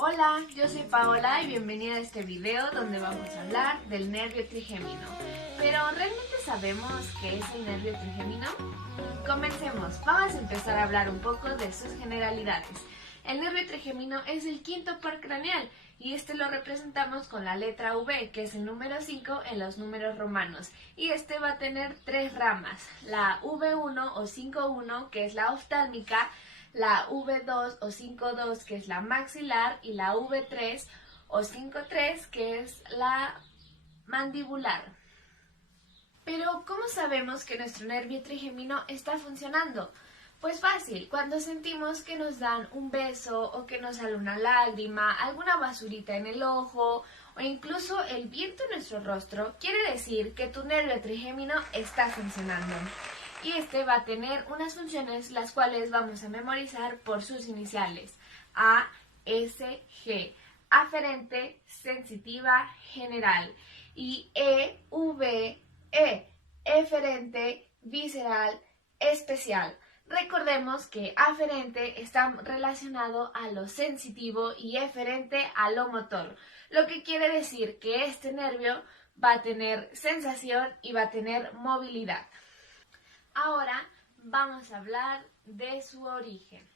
Hola, yo soy Paola y bienvenida a este video donde vamos a hablar del nervio trigémino. Pero ¿realmente sabemos qué es el nervio trigémino? Comencemos, vamos a empezar a hablar un poco de sus generalidades. El nervio trigémino es el quinto par craneal y este lo representamos con la letra V, que es el número 5 en los números romanos. Y este va a tener tres ramas, la V1 o 5.1, que es la oftálmica, la V2 o 5.2, que es la maxilar, y la V3 o 5.3, que es la mandibular. Pero, ¿cómo sabemos que nuestro nervio trigémino está funcionando? Pues fácil, cuando sentimos que nos dan un beso o que nos sale una lágrima, alguna basurita en el ojo o incluso el viento en nuestro rostro, quiere decir que tu nervio trigémino está funcionando. Y este va a tener unas funciones las cuales vamos a memorizar por sus iniciales: A, S, G, aferente, sensitiva, general, y E, V, E, eferente, visceral, especial. Recordemos que aferente está relacionado a lo sensitivo y eferente a lo motor, lo que quiere decir que este nervio va a tener sensación y va a tener movilidad. Ahora vamos a hablar de su origen.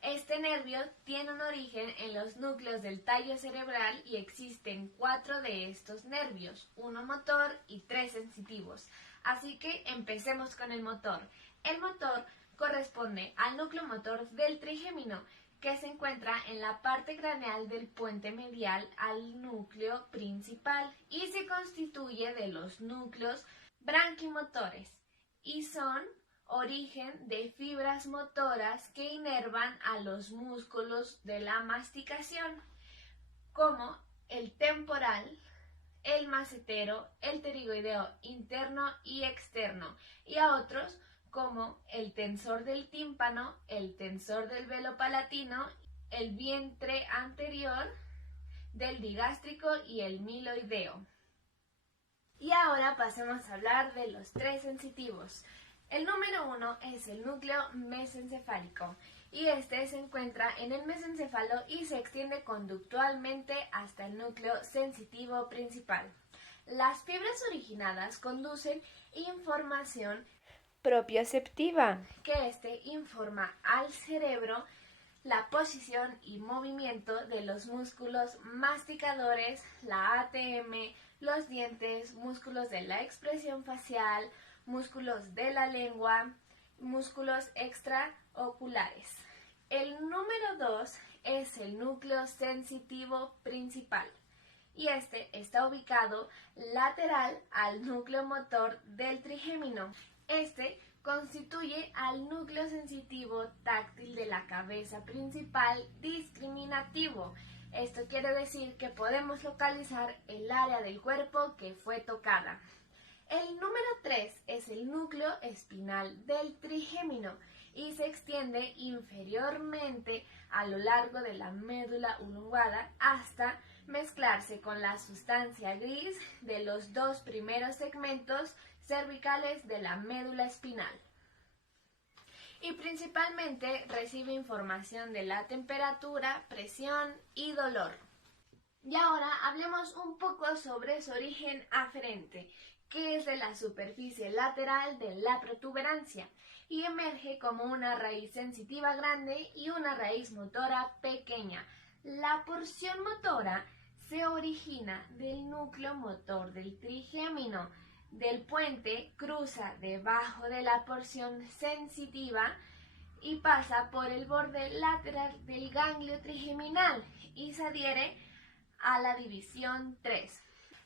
Este nervio tiene un origen en los núcleos del tallo cerebral y existen 4 de estos nervios, 1 motor y 3 sensitivos. Así que empecemos con el motor. El motor corresponde al núcleo motor del trigémino, que se encuentra en la parte craneal del puente medial al núcleo principal y se constituye de los núcleos branquimotores y son origen de fibras motoras que inervan a los músculos de la masticación, como el temporal, el macetero, el pterigoideo interno y externo, y a otros como el tensor del tímpano, el tensor del velo palatino, el vientre anterior, del digástrico y el miloideo. Y ahora pasemos a hablar de los tres sensitivos. El número 1 es el núcleo mesencefálico y este se encuentra en el mesencéfalo y se extiende conductualmente hasta el núcleo sensitivo principal. Las fibras originadas conducen información propioceptiva, que este informa al cerebro la posición y movimiento de los músculos masticadores, la ATM, los dientes, músculos de la expresión facial, músculos de la lengua, músculos extraoculares. El número 2 es el núcleo sensitivo principal y este está ubicado lateral al núcleo motor del trigémino. Este constituye al núcleo sensitivo táctil de la cabeza principal discriminativo. Esto quiere decir que podemos localizar el área del cuerpo que fue tocada. El número 3 es el núcleo espinal del trigémino y se extiende inferiormente a lo largo de la médula oblongada hasta mezclarse con la sustancia gris de los dos primeros segmentos cervicales de la médula espinal. Y principalmente recibe información de la temperatura, presión y dolor. Y ahora hablemos un poco sobre su origen aferente, que es de la superficie lateral de la protuberancia y emerge como una raíz sensitiva grande y una raíz motora pequeña. La porción motora se origina del núcleo motor del trigémino. Del puente cruza debajo de la porción sensitiva y pasa por el borde lateral del ganglio trigeminal y se adhiere a la división 3.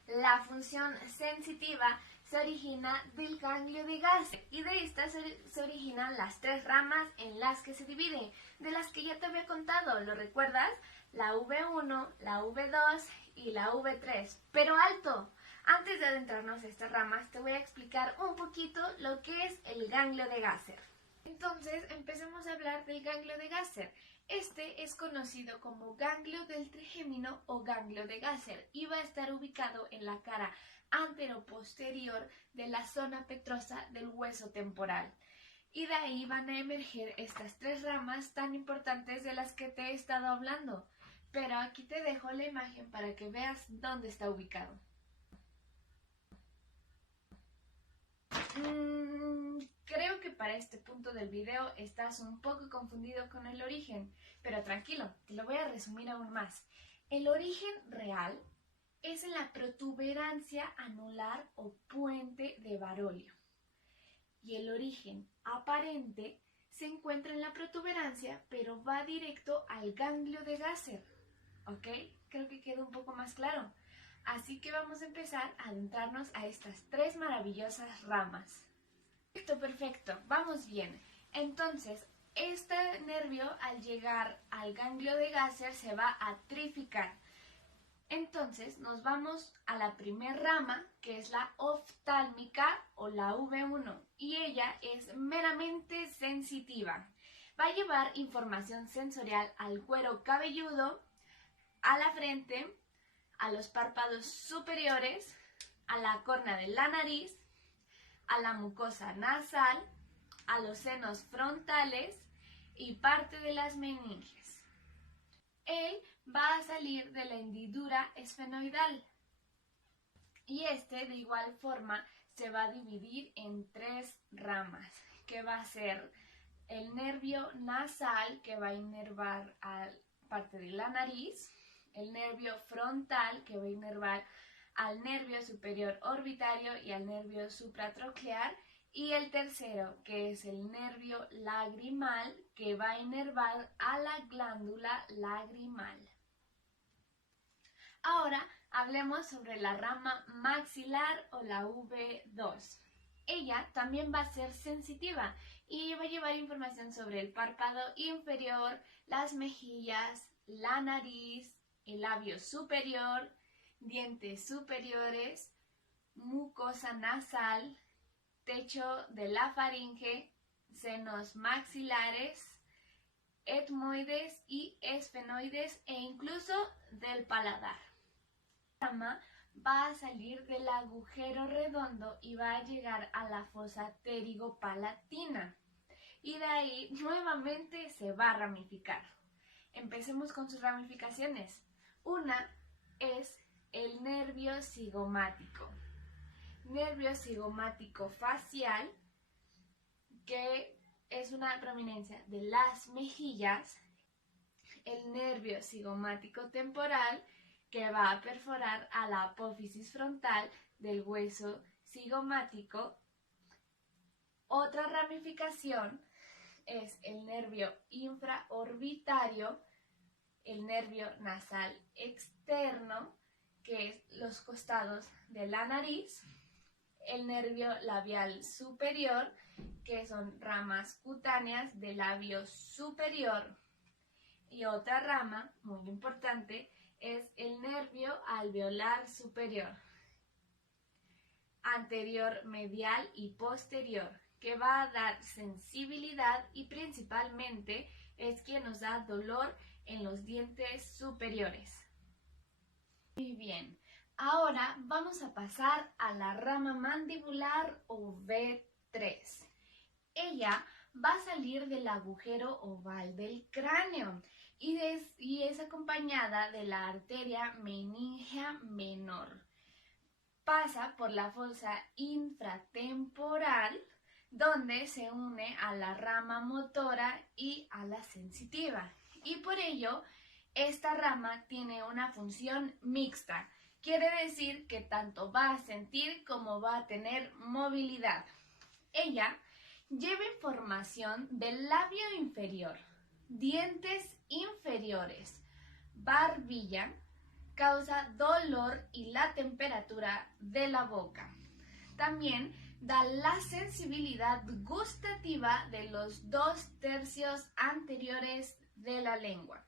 La función sensitiva se origina del ganglio de Gasser y de esta se originan las tres ramas en las que se divide, de las que ya te había contado, ¿lo recuerdas? La V1, la V2 y la V3. Pero alto, antes de adentrarnos a estas ramas te voy a explicar un poquito lo que es el ganglio de Gasser. Entonces empecemos a hablar del ganglio de Gasser. Este es conocido como ganglio del trigémino o ganglio de Gasser y va a estar ubicado en la cara anteroposterior de la zona petrosa del hueso temporal. Y de ahí van a emerger estas tres ramas tan importantes de las que te he estado hablando. pero aquí te dejo la imagen para que veas dónde está ubicado. Creo que para este punto del video estás un poco confundido con el origen, pero tranquilo, te lo voy a resumir aún más. El origen real es en la protuberancia anular o puente de Barolio. Y el origen aparente se encuentra en la protuberancia, pero va directo al ganglio de Gasser. ¿Ok? Creo que quedó un poco más claro. Así que vamos a empezar a adentrarnos a estas tres maravillosas ramas. Perfecto, vamos bien. Entonces, este nervio al llegar al ganglio de Gasser se va a atrificar. Entonces nos vamos a la primera rama, que es la oftálmica o la V1, y ella es meramente sensitiva. Va a llevar información sensorial al cuero cabelludo, a la frente, a los párpados superiores, a la córnea de la nariz, a la mucosa nasal, a los senos frontales y parte de las meninges. Él va a salir de la hendidura esfenoidal y de igual forma se va a dividir en tres ramas, que va a ser el nervio nasal, que va a inervar a parte de la nariz, el nervio frontal, que va a inervar al nervio superior orbitario y al nervio supratroclear, y el tercero, que es el nervio lagrimal, que va a inervar a la glándula lagrimal. Ahora hablemos sobre la rama maxilar o la V2. Ella también va a ser sensitiva y va a llevar información sobre el párpado inferior, las mejillas, la nariz, el labio superior, dientes superiores, mucosa nasal, techo de la faringe, senos maxilares, etmoides y esfenoides e incluso del paladar. La rama va a salir del agujero redondo y va a llegar a la fosa pterygo-palatina y de ahí nuevamente se va a ramificar. Empecemos con sus ramificaciones. Una es el nervio cigomático. Nervio cigomático facial, que es una prominencia de las mejillas. El nervio cigomático temporal, que va a perforar a la apófisis frontal del hueso cigomático. Otra ramificación es el nervio infraorbitario, el nervio nasal externo, que es los costados de la nariz, el nervio labial superior, que son ramas cutáneas del labio superior, y otra rama muy importante es el nervio alveolar superior, anterior, medial y posterior, que va a dar sensibilidad y principalmente es quien nos da dolor en los dientes superiores. Muy bien, ahora vamos a pasar a la rama mandibular o V3. Ella va a salir del agujero oval del cráneo y es acompañada de la arteria meningea menor. Pasa por la fosa infratemporal, donde se une a la rama motora y a la sensitiva. Y por ello, esta rama tiene una función mixta. Quiere decir que tanto va a sentir como va a tener movilidad. Ella lleva información del labio inferior, dientes inferiores, barbilla, causa dolor y la temperatura de la boca. También da la sensibilidad gustativa de los 2/3 anteriores de la lengua.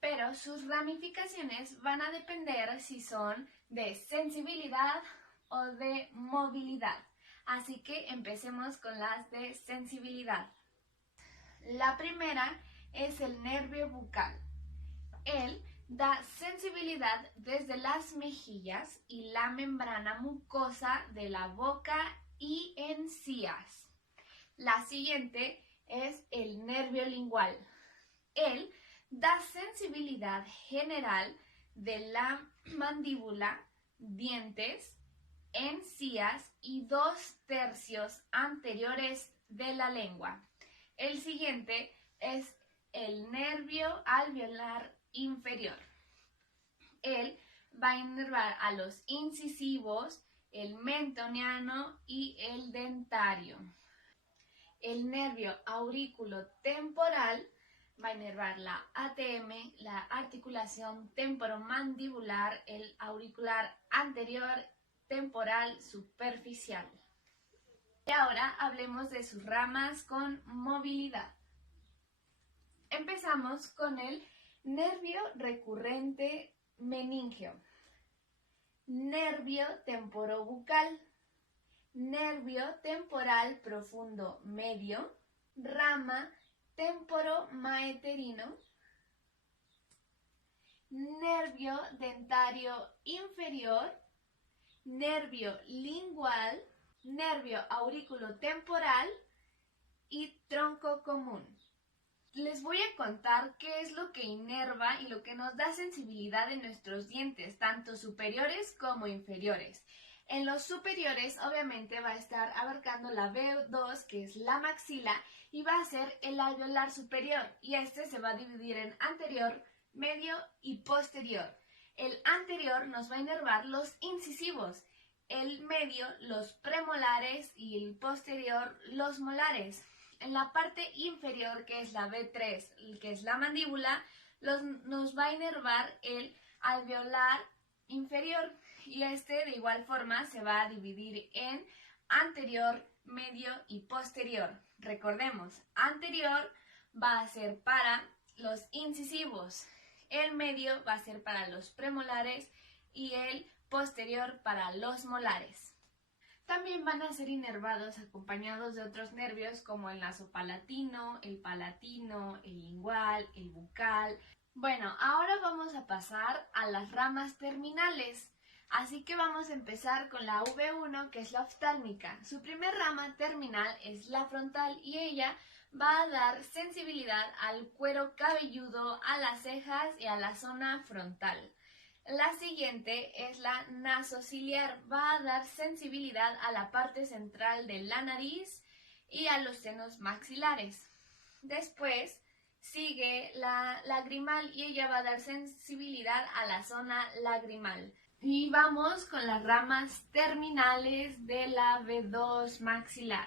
Pero sus ramificaciones van a depender si son de sensibilidad o de movilidad. Así que empecemos con las de sensibilidad. La primera es el nervio bucal. Él da sensibilidad desde las mejillas y la membrana mucosa de la boca y encías. La siguiente es el nervio lingual. Él Da sensibilidad general de la mandíbula, dientes, encías y 2/3 anteriores de la lengua. El siguiente es el nervio alveolar inferior. Él va a inervar a los incisivos, el mentoniano y el dentario. El nervio auriculotemporal va a inervar la ATM, la articulación temporomandibular, el auricular anterior temporal superficial. Y ahora hablemos de sus ramas con movilidad. Empezamos con el nervio recurrente meningeo, nervio temporobucal, nervio temporal profundo medio, rama temporomaeterino, nervio dentario inferior, nervio lingual, nervio auriculotemporal y tronco común. Les voy a contar qué es lo que inerva y lo que nos da sensibilidad en nuestros dientes, tanto superiores como inferiores. En los superiores, obviamente, va a estar abarcando la B2, que es la maxila, y va a ser el alveolar superior, y este se va a dividir en anterior, medio y posterior. El anterior nos va a inervar los incisivos, el medio los premolares y el posterior los molares. En la parte inferior, que es la B3, que es la mandíbula, nos va a inervar el alveolar inferior, y este de igual forma se va a dividir en anterior, medio y posterior. Recordemos, anterior va a ser para los incisivos, el medio va a ser para los premolares y el posterior para los molares. También van a ser inervados acompañados de otros nervios como el nasopalatino, el palatino, el lingual, el bucal. Bueno, ahora vamos a pasar a las ramas terminales. Así que vamos a empezar con la V1, que es la oftálmica. Su primer rama terminal es la frontal y ella va a dar sensibilidad al cuero cabelludo, a las cejas y a la zona frontal. La siguiente es la nasociliar, va a dar sensibilidad a la parte central de la nariz y a los senos maxilares. Después sigue la lagrimal y ella va a dar sensibilidad a la zona lagrimal. Y vamos con las ramas terminales de la B2 maxilar.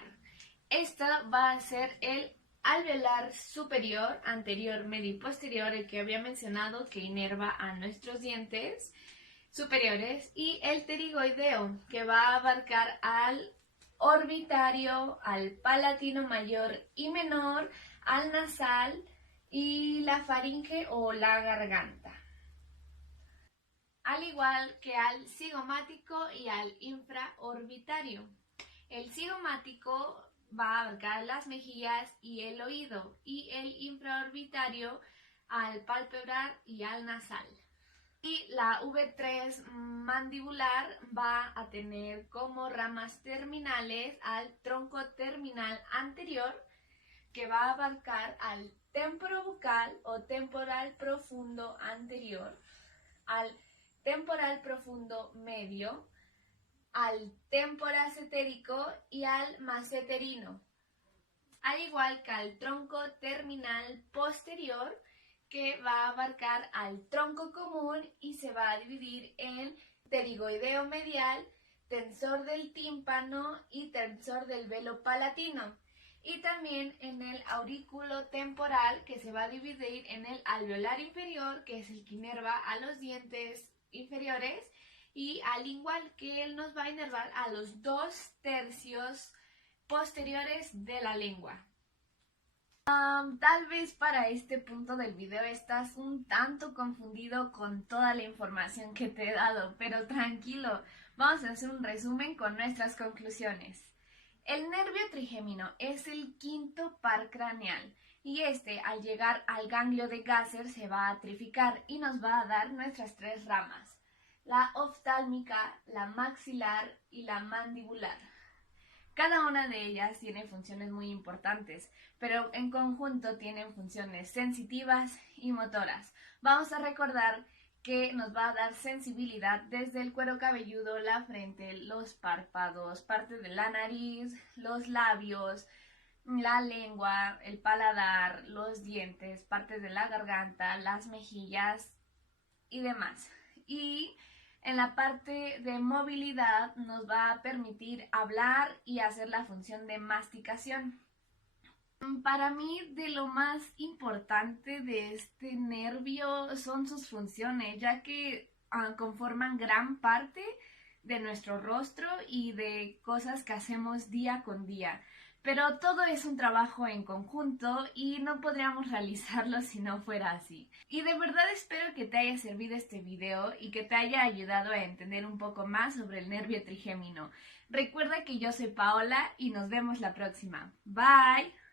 Esta va a ser el alveolar superior, anterior, medio y posterior, el que había mencionado que inerva a nuestros dientes superiores, y el pterigoideo, que va a abarcar al orbitario, al palatino mayor y menor, al nasal y la faringe o la garganta, al igual que al cigomático y al infraorbitario. El cigomático va a abarcar las mejillas y el oído, y el infraorbitario al palpebral y al nasal. Y la V3 mandibular va a tener como ramas terminales al tronco terminal anterior, que va a abarcar al temporobucal o temporal profundo anterior, al temporal profundo medio, al temporacetérico y al maceterino, al igual que al tronco terminal posterior, que va a abarcar al tronco común y se va a dividir en pterigoideo medial, tensor del tímpano y tensor del velo palatino, y también en el aurículo temporal, que se va a dividir en el alveolar inferior, que es el que inerva a los dientes inferiores, y al lingual, que él nos va a inervar a los 2/3 posteriores de la lengua. Tal vez para este punto del video estás un tanto confundido con toda la información que te he dado, pero tranquilo, vamos a hacer un resumen con nuestras conclusiones. El nervio trigémino es el quinto par craneal, y este, al llegar al ganglio de Gasser, se va a atrificar y nos va a dar nuestras 3 ramas: la oftálmica, la maxilar y la mandibular. Cada una de ellas tiene funciones muy importantes, pero en conjunto tienen funciones sensitivas y motoras. Vamos a recordar que nos va a dar sensibilidad desde el cuero cabelludo, la frente, los párpados, parte de la nariz, los labios, la lengua, el paladar, los dientes, partes de la garganta, las mejillas y demás. Y en la parte de movilidad nos va a permitir hablar y hacer la función de masticación. Para mí, de lo más importante de este nervio son sus funciones, ya que conforman gran parte de nuestro rostro y de cosas que hacemos día con día. Pero todo es un trabajo en conjunto y no podríamos realizarlo si no fuera así. Y de verdad espero que te haya servido este video y que te haya ayudado a entender un poco más sobre el nervio trigémino. Recuerda que yo soy Paola y nos vemos la próxima. Bye.